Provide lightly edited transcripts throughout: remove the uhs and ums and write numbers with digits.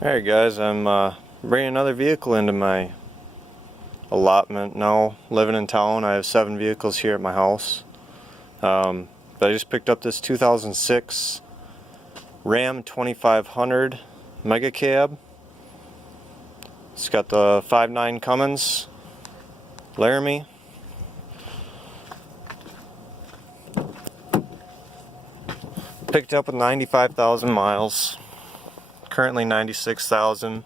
Alright guys, I'm bringing another vehicle into my allotment now. Living in town, I have 7 vehicles here at my house. But I just picked up this 2006 Ram 2500 Mega Cab. It's got the 5.9 Cummins Laramie. Picked up with 95,000 miles. Currently 96,000.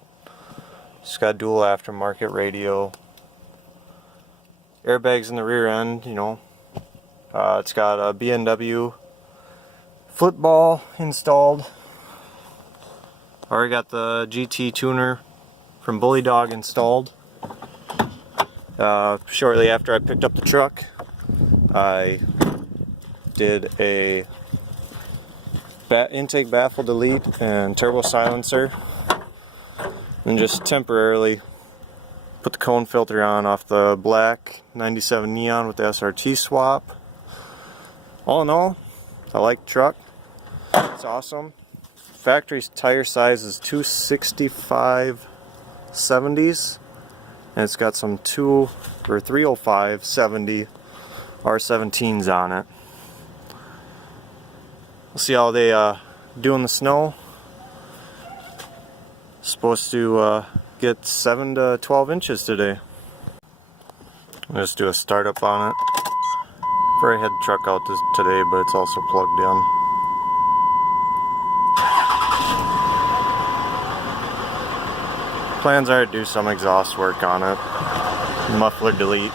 It's got dual aftermarket radio. Airbags in the rear end, you know. It's got a BMW football installed. Already got the GT tuner from Bully Dog installed. Shortly after I picked up the truck, I did a intake baffle delete and turbo silencer, and just temporarily put the cone filter on off the black 97 Neon with the SRT swap. All in all, I like the truck. It's awesome. Factory tire size is 265 70s, and it's got some 305 70 R17s on it. We'll see how they do in the snow. Supposed to get 7 to 12 inches today. I'll just do a startup on it. Before I head the truck out today, but it's also plugged in. Plans are to do some exhaust work on it. Muffler delete.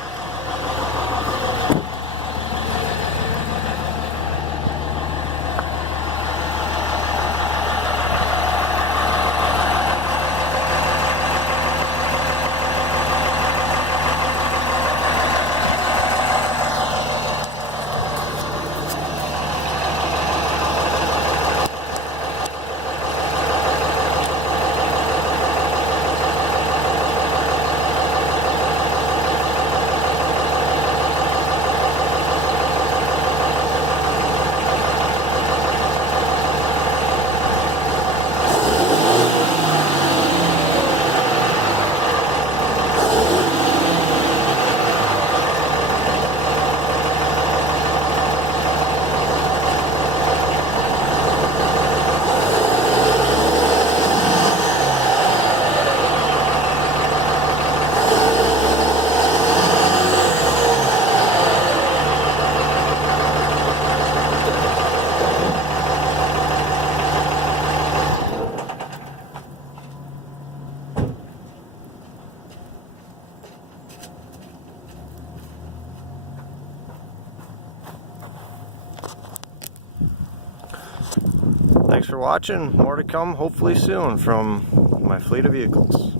Thanks for watching. More to come hopefully soon from my fleet of vehicles.